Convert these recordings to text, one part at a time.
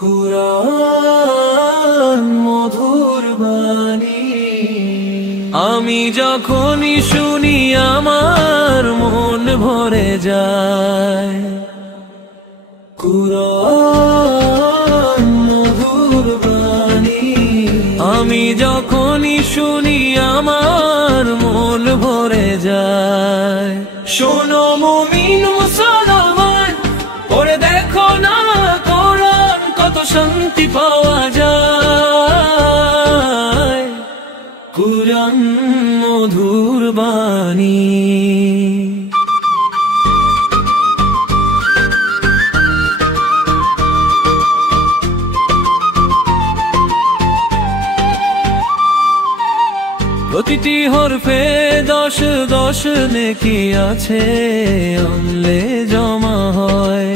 কুরআন মধুর বাণী, আমি যখনই শুনি আমার মন ভরে যায়। কুরআন মধুর বাণী, আমি যখনই শুনি আমার মন ভরে যায়। শোনো মুমিন মুসলমান, পড়ে দেখো না কোরআন, কত শান্তি পাওয়া যায়। কুরআন মধুর বাণী। প্রতিটি হরফে 10 নেকি আছে, আমলে জমা হয়।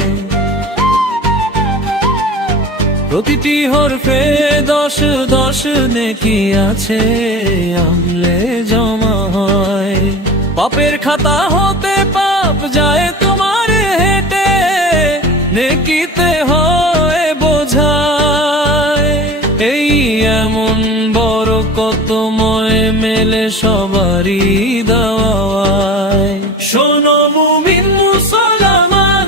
প্রতিটি হরফে 10 নেকি আছে, আমলে জমা হয়। পাপের খাতা হতে পাপ যায় তোমার হেঁটে, নেকিতে হয় বোঝায়। এই এমন বরকতময় মেলে সবারই দাওয়ায়। শোনো মুমিন মুসলমান,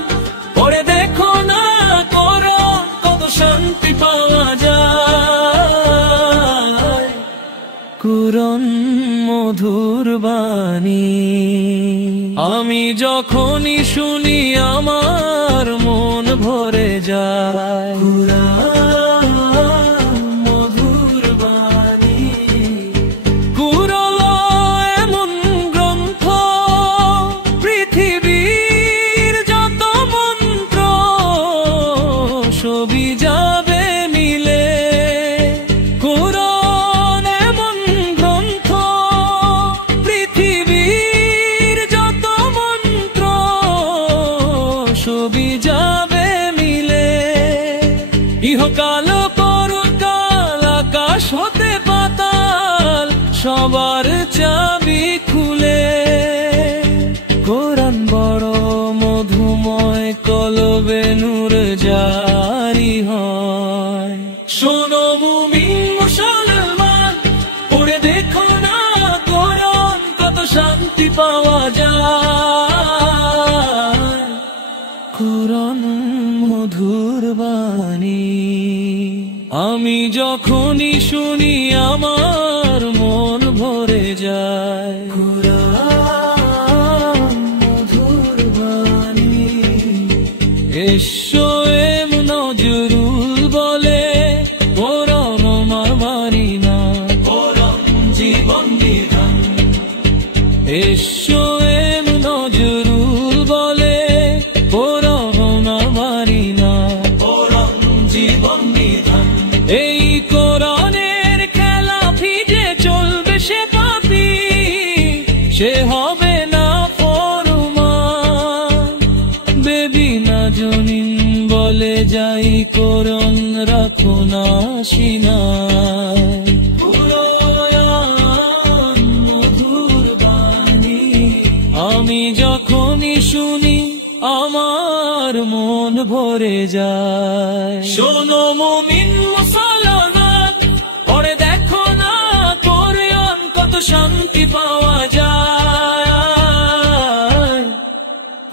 পড়ে দেখো না কোরআন, কত শান্তি পাওয়া যায়। কুরআন মধুর বাণী, আমি যখনই শুনি আমার মন ভরে যায়। ছবি যাবে মিলে, কুরআন এমন গ্রন্থ, পৃথিবীর যত মন্ত্র ছবি যাবে মিলে। ইহকাল পরকাল, আকাশ হতে পাতাল, সবার চাবি খুলে। কোরআন বড় মধুময়, কলবে নূর জারি হয়। শোনো মুমিন মুসলমান, পড়ে দেখো না কোরআন, কত শান্তি পাওয়া যায়। কোরআন মধুর বাণী, আমি যখনই শুনি আমার মন ভরে যায়। এসো এম নজরুল বলে, কোরআন আমার মারি না, কোরআন জীবন বিধান। এসো এম নজরুল বলে, কোরআন আমার মারি না, কোরআন জীবন বিধান। এই কোরআনের খেলা ভিজে চলবে সে পাপী, সে হবে না ফরমান। বেবি না জনিন বলে যাই, কোরআন রাখো না সিনায়। কুরআন মধুর বাণী, আমি যখনই শুনি আমার মন ভরে যায়। শোনো মুমিন মুসলমান, পড়ে দেখো না কোরআন, কত শান্তি পাওয়া যায়।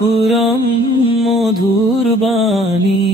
কুরআন মধুর বাণী।